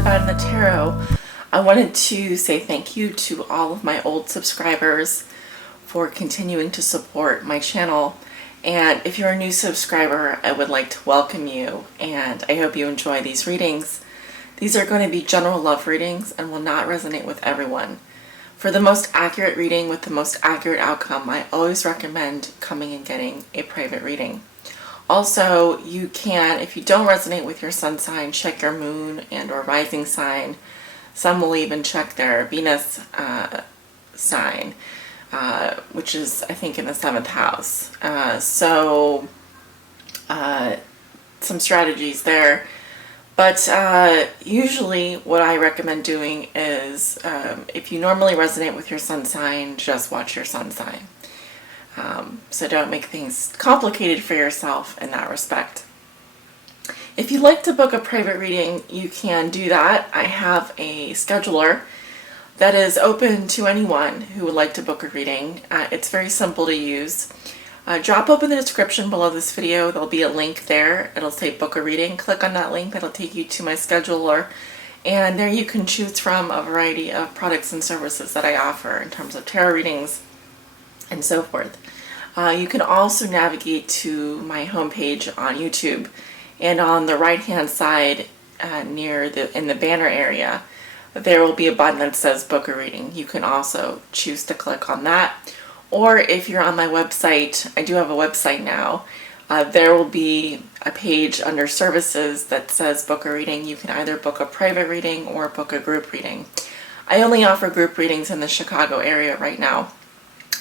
about in the tarot, I wanted to say thank you to all of my old subscribers for continuing to support my channel. And if you're a new subscriber, I would like to welcome you, and I hope you enjoy these readings. These are going to be general love readings and will not resonate with everyone. For the most accurate reading with the most accurate outcome, I always recommend coming and getting a private reading. Also, you can, if you don't resonate with your sun sign, check your moon and or rising sign. Some will even check their Venus sign, which is, I think, in the 7th house. Some strategies there. But usually what I recommend doing is, if you normally resonate with your sun sign, just watch your sun sign. So don't make things complicated for yourself in that respect. If you'd like to book a private reading, you can do that. I have a scheduler that is open to anyone who would like to book a reading. It's very simple to use. Drop open the description below this video. There'll be a link there. It'll say book a reading. Click on that link. That'll take you to my scheduler. And there you can choose from a variety of products and services that I offer in terms of tarot readings and so forth. You can also navigate to my homepage on YouTube, and on the right hand side in the banner area, there will be a button that says book a reading. You can also choose to click on that. Or if you're on my website, I do have a website now, there will be a page under services that says book a reading. You can either book a private reading or book a group reading. I only offer group readings in the Chicago area right now,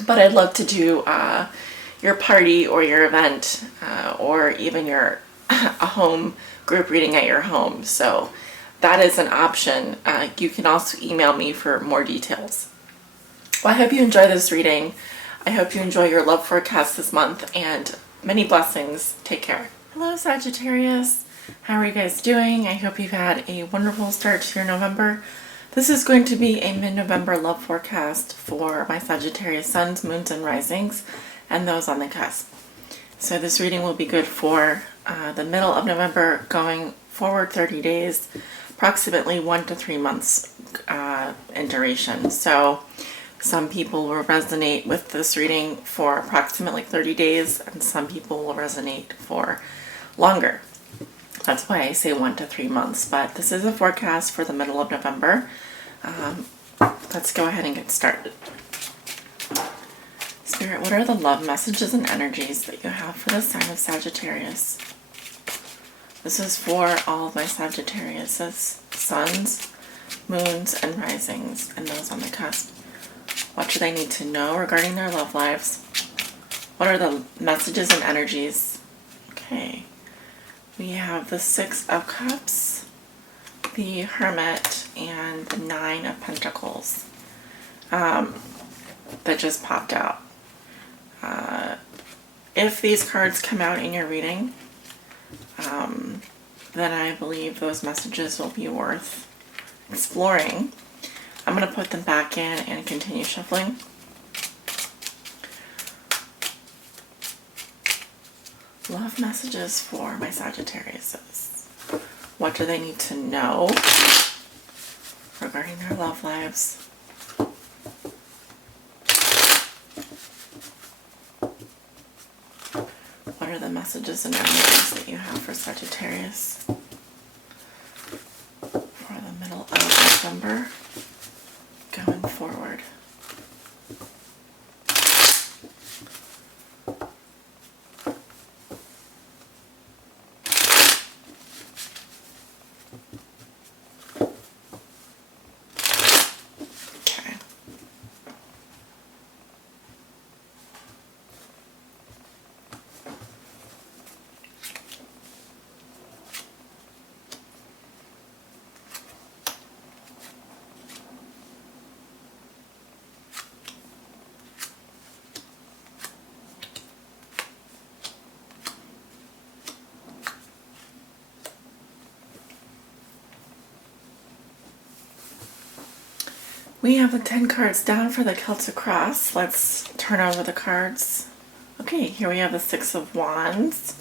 but I'd love to do your party or your event or even a home group reading at your home. So that is an option. You can also email me for more details. Well, I hope you enjoy this reading. I hope you enjoy your love forecast this month, and many blessings. Take care. Hello, Sagittarius. How are you guys doing? I hope you've had a wonderful start to your November. This is going to be a mid-November love forecast for my Sagittarius Suns, Moons, and Risings, and those on the cusp. So this reading will be good for the middle of November, going forward 30 days, approximately 1 to 3 months in duration. So some people will resonate with this reading for approximately 30 days, and some people will resonate for longer. That's why I say 1 to 3 months, but this is a forecast for the middle of November. Let's go ahead and get started. Spirit, what are the love messages and energies that you have for the sign of Sagittarius? This is for all of my Sagittarius' suns, moons, and risings, and those on the cusp. What do they need to know regarding their love lives? What are the messages and energies? Okay. We have the 6 of Cups, the Hermit, and the 9 of Pentacles that just popped out. If these cards come out in your reading, then I believe those messages will be worth exploring. I'm going to put them back in and continue shuffling. Love messages for my Sagittariuses. What do they need to know regarding their love lives? What are the messages and energies that you have for Sagittarius for the middle of November going forward? We have the 10 cards down for the Celtic cross. Let's turn over the cards. Okay, here we have the 6 of Wands,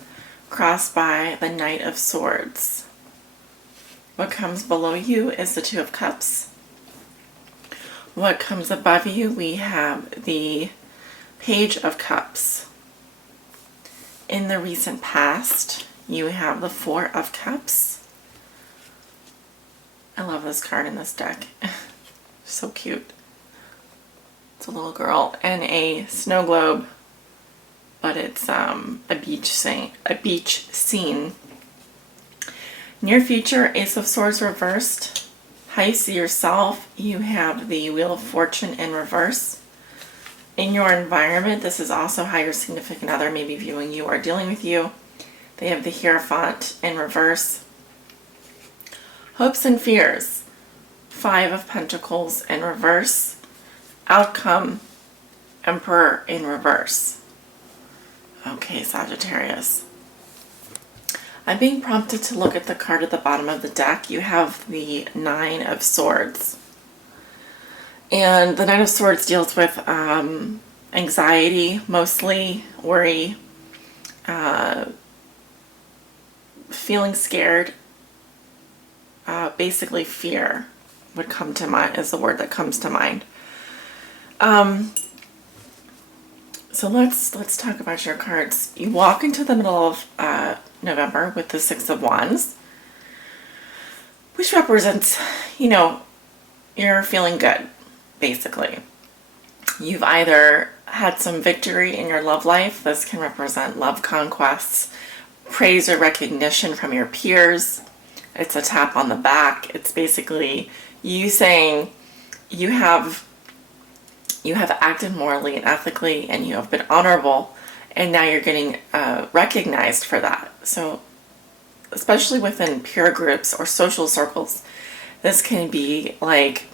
crossed by the Knight of Swords. What comes below you is the Two of Cups. What comes above you, we have the Page of Cups. In the recent past, you have the Four of Cups. I love this card in this deck. So cute. It's a little girl and a snow globe, but it's a beach scene. Near future, Ace of Swords reversed. How you see yourself, you have the Wheel of Fortune in reverse. In your environment, this is also how your significant other may be viewing you or dealing with you. They have the Hierophant in reverse. Hopes and fears, Five of Pentacles in reverse. Outcome, Emperor in reverse. Okay, Sagittarius. I'm being prompted to look at the card at the bottom of the deck. You have the Nine of Swords. And the Nine of Swords deals with anxiety, mostly, worry, feeling scared. Basically fear would come to mind, is the word that comes to mind. So let's talk about your cards. You walk into the middle of November with the Six of Wands, which represents, you know, you're feeling good, basically. You've either had some victory in your love life. This can represent love conquests, praise or recognition from your peers. It's a tap on the back. It's basically you saying you have acted morally and ethically, and you have been honorable, and now you're getting recognized for that. So especially within peer groups or social circles, this can be like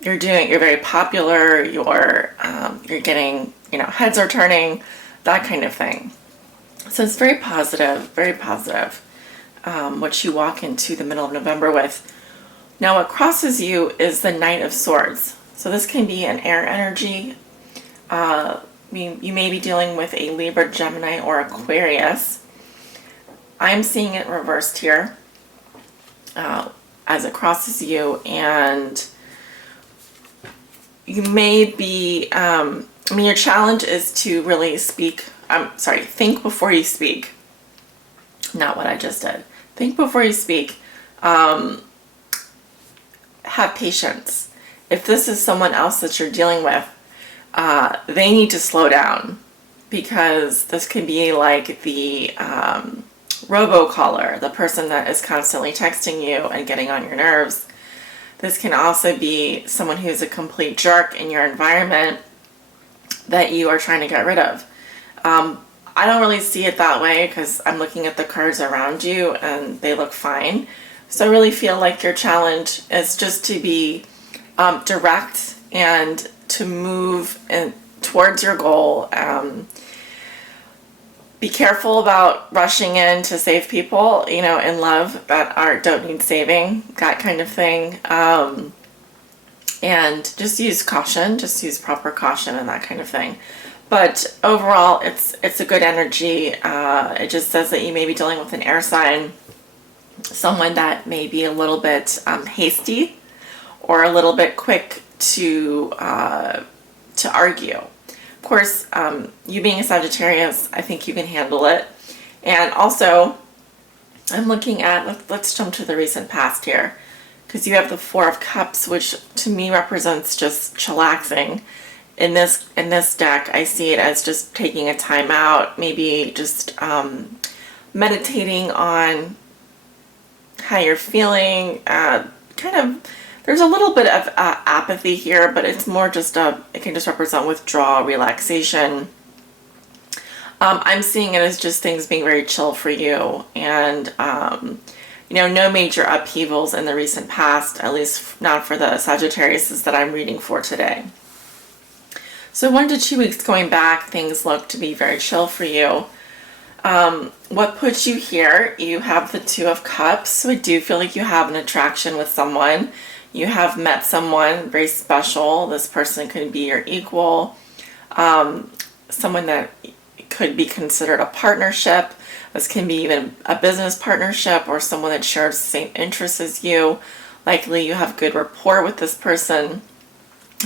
you're very popular, you're getting, you know, heads are turning, that kind of thing. So it's very positive, what you walk into the middle of November with. Now what crosses you is the Knight of Swords. So this can be an air energy. You may be dealing with a Libra, Gemini, or Aquarius. I'm seeing it reversed here as it crosses you, and you may be, your challenge is to really think before you speak. Not what I just did. Think before you speak. Have patience. If this is someone else that you're dealing with, they need to slow down, because this can be like the robocaller, the person that is constantly texting you and getting on your nerves. This can also be someone who's a complete jerk in your environment that you are trying to get rid of. I don't really see it that way, because I'm looking at the cards around you and they look fine. So I really feel like your challenge is just to be direct and to move towards your goal. Be careful about rushing in to save people, you know, in love that don't need saving, that kind of thing. And just use caution, just use proper caution and that kind of thing. But overall, it's a good energy. It just says that you may be dealing with an air sign, someone that may be a little bit hasty or a little bit quick to argue. Of course, you being a Sagittarius, I think you can handle it. And also, I'm looking at, let's jump to the recent past here, because you have the Four of Cups, which to me represents just chillaxing. In this deck, I see it as just taking a time out, maybe just meditating on how you're feeling. There's a little bit of apathy here, but it's more just it can just represent withdrawal, relaxation. I'm seeing it as just things being very chill for you, and no major upheavals in the recent past, at least not for the Sagittariuses that I'm reading for today. So 1 to 2 weeks going back, things look to be very chill for you. What puts you here? You have the Two of Cups, so I do feel like you have an attraction with someone. You have met someone very special. This person could be your equal, someone that could be considered a partnership. This can be even a business partnership or someone that shares the same interests as you. Likely you have good rapport with this person.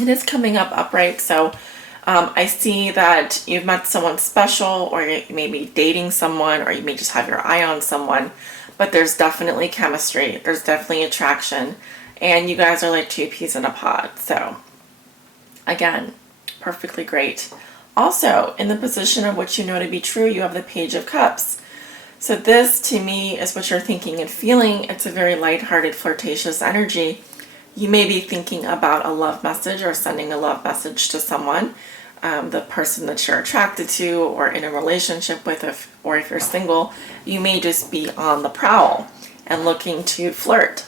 It is coming up upright, so I see that you've met someone special, or you may be dating someone, or you may just have your eye on someone, but there's definitely chemistry. There's definitely attraction, and you guys are like two peas in a pod. So again, perfectly great. Also, in the position of what you know to be true, you have the Page of Cups. So this, to me, is what you're thinking and feeling. It's a very lighthearted, flirtatious energy. You may be thinking about a love message or sending a love message to someone, the person that you're attracted to or in a relationship with, or if you're single, you may just be on the prowl and looking to flirt.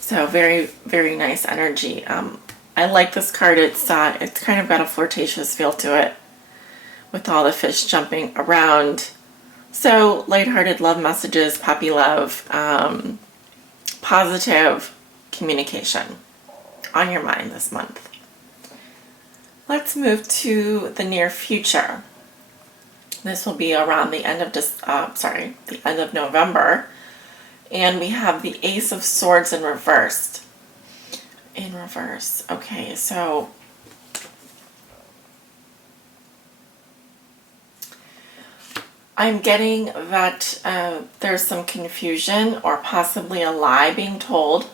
So very, very nice energy. I like this card. It's kind of got a flirtatious feel to it with all the fish jumping around. So lighthearted love messages, puppy love, positive communication on your mind this month. Let's move to the near future. This will be around the end of the end of November, and we have the Ace of Swords in reversed. In reverse. Okay, so I'm getting that there's some confusion or possibly a lie being told.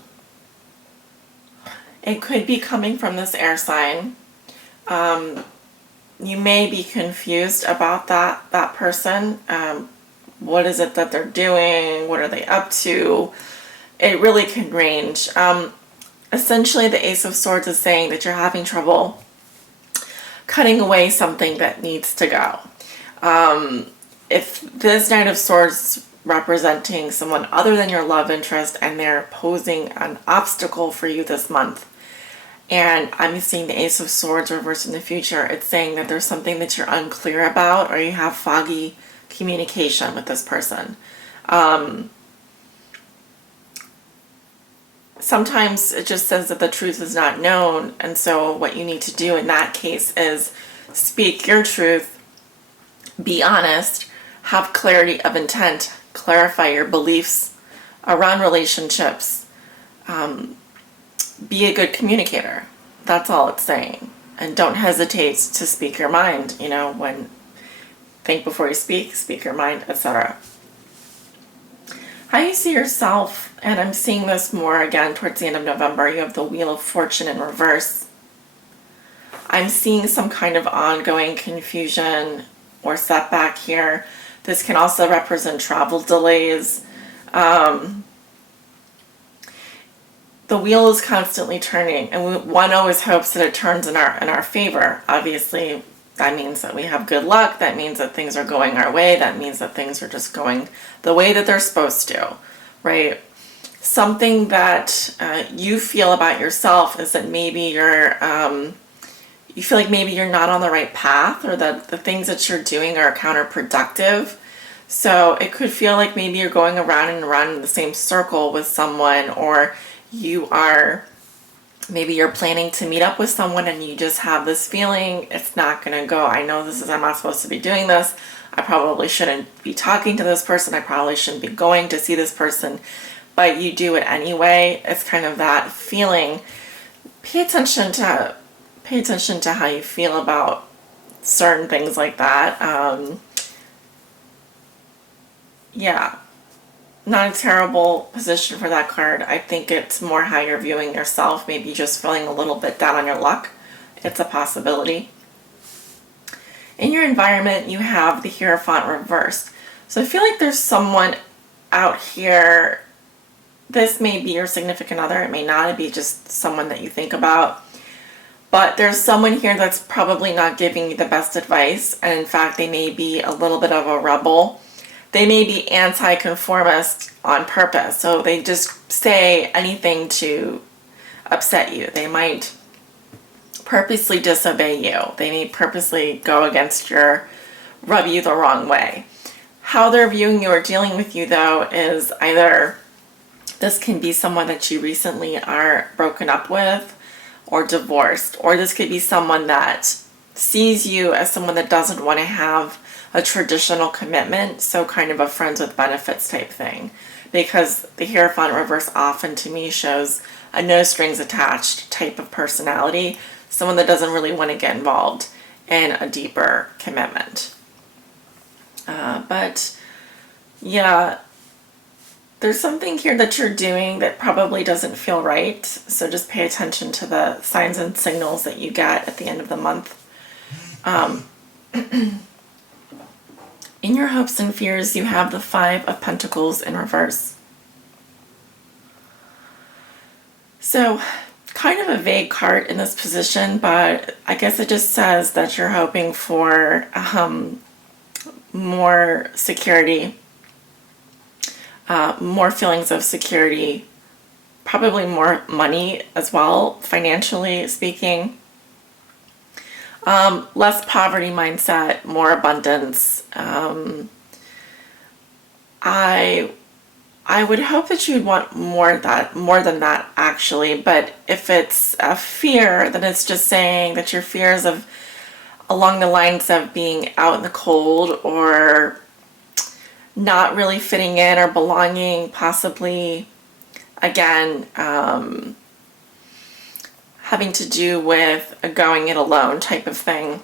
It could be coming from this air sign. You may be confused about that person. What is it that they're doing? What are they up to? It really can range. Essentially, the Ace of Swords is saying that you're having trouble cutting away something that needs to go. If this Knight of Swords representing someone other than your love interest and they're posing an obstacle for you this month, and I'm seeing the Ace of Swords reversed in the future, it's saying that there's something that you're unclear about or you have foggy communication with this person. Sometimes it just says that the truth is not known, and so what you need to do in that case is speak your truth, be honest, have clarity of intent, clarify your beliefs around relationships, be a good communicator. That's all it's saying. And don't hesitate to speak your mind, think before you speak your mind, etc. How you see yourself, and I'm seeing this more again towards the end of November, you have the Wheel of Fortune in reverse. I'm seeing some kind of ongoing confusion or setback here. This can also represent travel delays. The wheel is constantly turning, and one always hopes that it turns in our favor. Obviously, that means that we have good luck. That means that things are going our way. That means that things are just going the way that they're supposed to, right? Something that you feel about yourself is that maybe you feel like maybe you're not on the right path, or that the things that you're doing are counterproductive. So it could feel like maybe you're going around and around in the same circle with someone, or maybe you're planning to meet up with someone and you just have this feeling it's not going to go. I'm not supposed to be doing this. I probably shouldn't be talking to this person. I probably shouldn't be going to see this person, but you do it anyway. It's kind of that feeling. Pay attention to how you feel about certain things like that. Not a terrible position for that card. I think it's more how you're viewing yourself, maybe just feeling a little bit down on your luck. It's a possibility. In your environment, you have the Hierophant reversed. So I feel like there's someone out here. This may be your significant other. It may not. It be just someone that you think about. But there's someone here that's probably not giving you the best advice. And in fact, they may be a little bit of a rebel. They may be anti-conformist on purpose. So they just say anything to upset you. They might purposely disobey you. They may purposely go against rub you the wrong way. How they're viewing you or dealing with you, though, is either this can be someone that you recently are broken up with or divorced, or this could be someone that sees you as someone that doesn't want to have a traditional commitment, so kind of a friends with benefits type thing. Because the Hierophant reverse often to me shows a no strings attached type of personality, someone that doesn't really want to get involved in a deeper commitment. But yeah, there's something here that you're doing that probably doesn't feel right. So just pay attention to the signs and signals that you get at the end of the month. In your hopes and fears, you have the Five of Pentacles in reverse. So kind of a vague card in this position, but I guess it just says that you're hoping for more security, more feelings of security, probably more money as well, financially speaking. Less poverty mindset, more abundance. I would hope that you'd want more than that actually, but if it's a fear, then it's just saying that your fears of along the lines of being out in the cold or not really fitting in or belonging, possibly again having to do with a going it alone type of thing.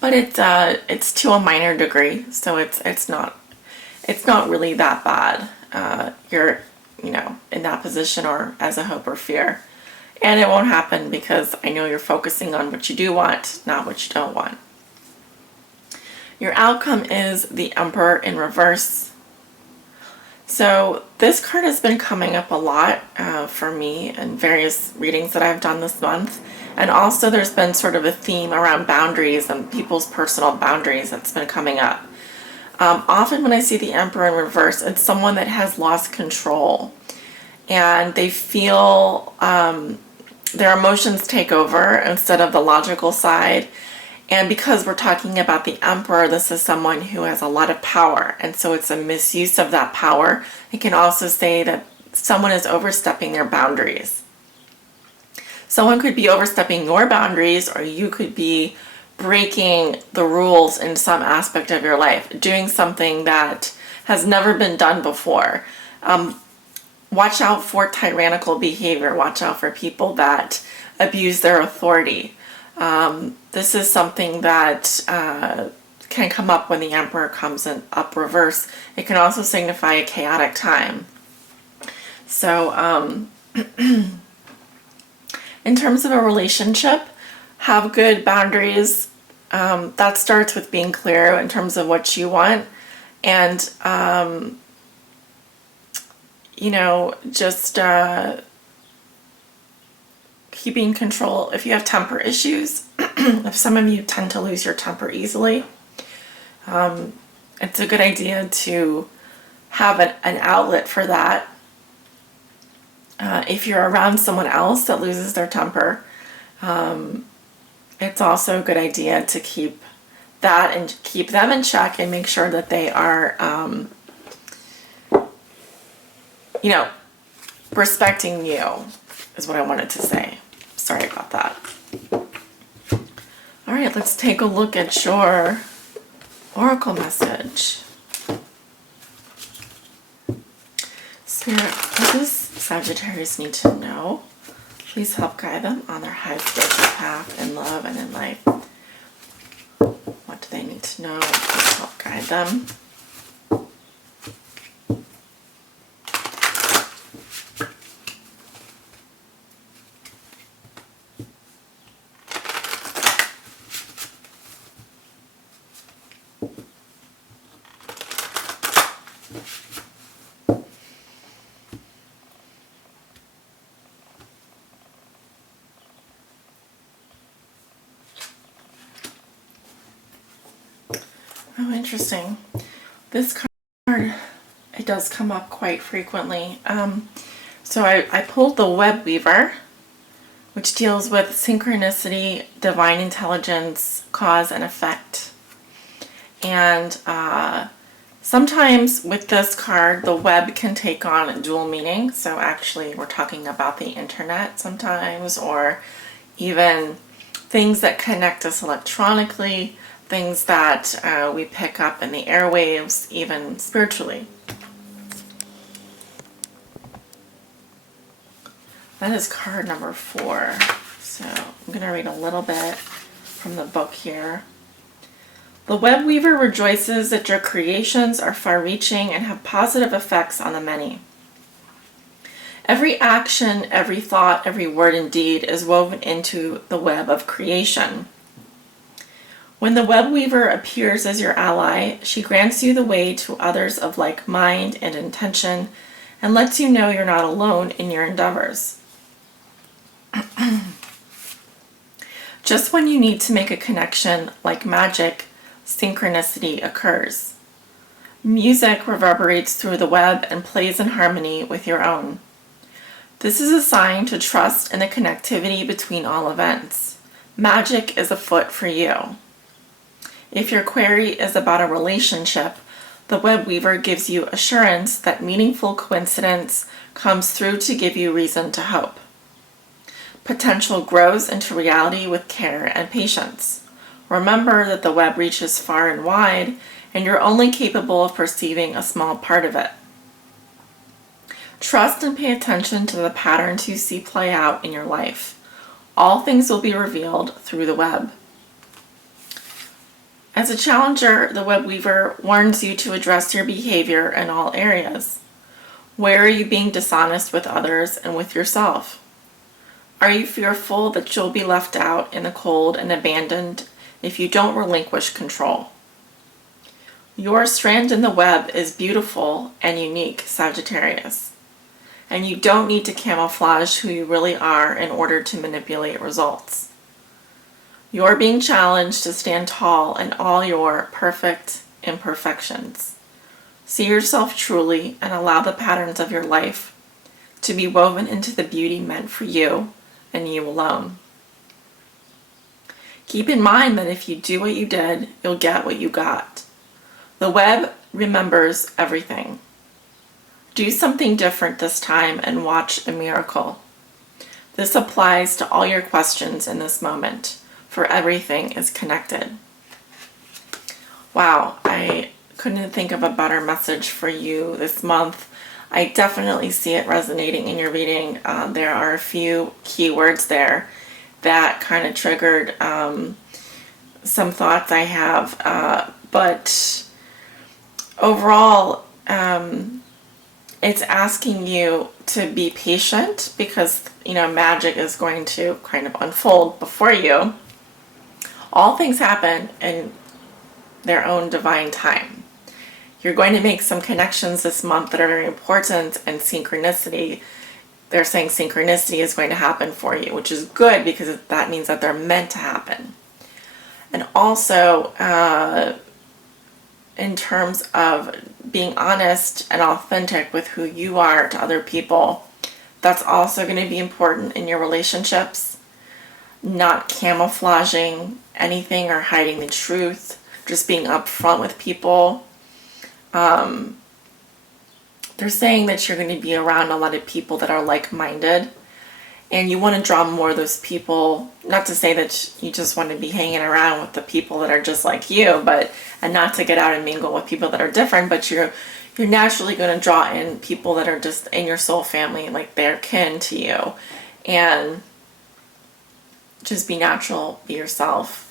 But it's to a minor degree, so it's not really that bad. You're in that position or as a hope or fear, and it won't happen because I know you're focusing on what you do want, not what you don't want. Your outcome is the Emperor in reverse. So this card has been coming up a lot for me in various readings that I've done this month. And also there's been sort of a theme around boundaries and people's personal boundaries that's been coming up. Often when I see the Emperor in reverse, it's someone that has lost control. And they feel their emotions take over instead of the logical side. And because we're talking about the Emperor, this is someone who has a lot of power. And so it's a misuse of that power. It can also say that someone is overstepping their boundaries. Someone could be overstepping your boundaries, or you could be breaking the rules in some aspect of your life, doing something that has never been done before. Watch out for tyrannical behavior. Watch out for people that abuse their authority. This is something that can come up when the Emperor comes in up reverse. It can also signify a chaotic time. So in terms of a relationship, have good boundaries. That starts with being clear in terms of what you want, and just keeping control. If you have temper issues, if some of you tend to lose your temper easily, it's a good idea to have an outlet for that. If you're around someone else that loses their temper, it's also a good idea to keep that and keep them in check and make sure that they are, respecting you, is what I wanted to say. Sorry about that. All right, let's take a look at your oracle message. Spirit, what does Sagittarius need to know? Please help guide them on their high spiritual path in love and in life. What do they need to know? Please help guide them. Oh, interesting. This card, it does come up quite frequently. So I pulled the Web Weaver, which deals with synchronicity, divine intelligence, cause and effect. And sometimes with this card, the web can take on a dual meaning. So actually we're talking about the internet sometimes, or even things that connect us electronically, things that we pick up in the airwaves, even spiritually. That is card number 4. So I'm going to read a little bit from the book here. The web weaver rejoices that your creations are far-reaching and have positive effects on the many. Every action, every thought, every word and deed is woven into the web of creation. When the web weaver appears as your ally, she grants you the way to others of like mind and intention and lets you know you're not alone in your endeavors. Just when you need to make a connection, like magic, synchronicity occurs. Music reverberates through the web and plays in harmony with your own. This is a sign to trust in the connectivity between all events. Magic is afoot for you. If your query is about a relationship, the web weaver gives you assurance that meaningful coincidence comes through to give you reason to hope. Potential grows into reality with care and patience. Remember that the web reaches far and wide, and you're only capable of perceiving a small part of it. Trust and pay attention to the patterns you see play out in your life. All things will be revealed through the web. As a challenger, the web weaver warns you to address your behavior in all areas. Where are you being dishonest with others and with yourself? Are you fearful that you'll be left out in the cold and abandoned if you don't relinquish control? Your strand in the web is beautiful and unique, Sagittarius. And you don't need to camouflage who you really are in order to manipulate results. You're being challenged to stand tall in all your perfect imperfections. See yourself truly and allow the patterns of your life to be woven into the beauty meant for you and you alone. Keep in mind that if you do what you did, you'll get what you got. The web remembers everything. Do something different this time and watch a miracle. This applies to all your questions in this moment, for everything is connected. Wow, I couldn't think of a better message for you this month. I definitely see it resonating in your reading. There are a few keywords there that kind of triggered some thoughts I have. But overall, it's asking you to be patient because, magic is going to kind of unfold before you. All things happen in their own divine time. You're going to make some connections this month that are very important, and synchronicity, they're saying synchronicity is going to happen for you, which is good because that means that they're meant to happen. And also, in terms of being honest and authentic with who you are to other people, that's also going to be important in your relationships. Not camouflaging anything or hiding the truth, just being upfront with people. They're saying that you're going to be around a lot of people that are like-minded, and you want to draw more of those people. Not to say that you just want to be hanging around with the people that are just like you, and not to get out and mingle with people that are different, but you're naturally going to draw in people that are just in your soul family, like they're kin to you, and just be natural, be yourself.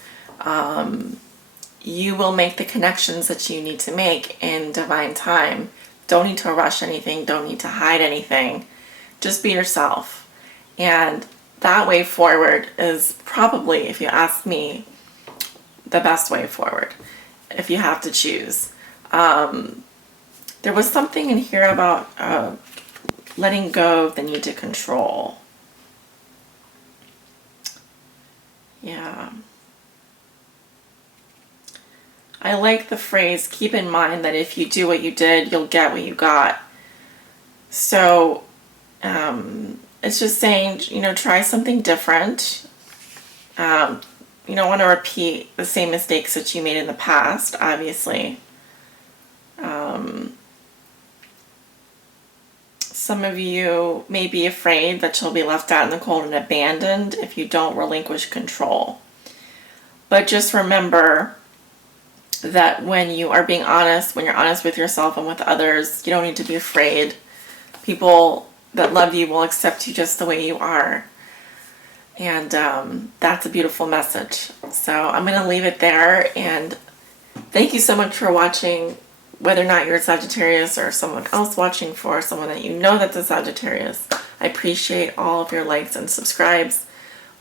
You will make the connections that you need to make in divine time. Don't need to rush anything. Don't need to hide anything. Just be yourself. And that way forward is probably, if you ask me, the best way forward, if you have to choose. There was something in here about letting go of the need to control. Yeah. I like the phrase, keep in mind that if you do what you did, you'll get what you got. So, it's just saying, try something different. You don't want to repeat the same mistakes that you made in the past, obviously. Some of you may be afraid that you'll be left out in the cold and abandoned if you don't relinquish control. But just remember that when you are being honest, when you're honest with yourself and with others, you don't need to be afraid. People that love you will accept you just the way you are. And that's a beautiful message. So I'm going to leave it there. And thank you so much for watching. Whether or not you're a Sagittarius or someone else watching, for someone that you know that's a Sagittarius, I appreciate all of your likes and subscribes.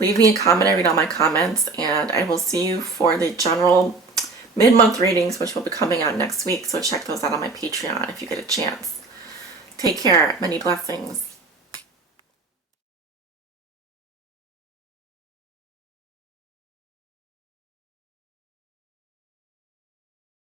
Leave me a comment. I read all my comments. And I will see you for the general mid-month readings, which will be coming out next week. So check those out on my Patreon if you get a chance. Take care. Many blessings.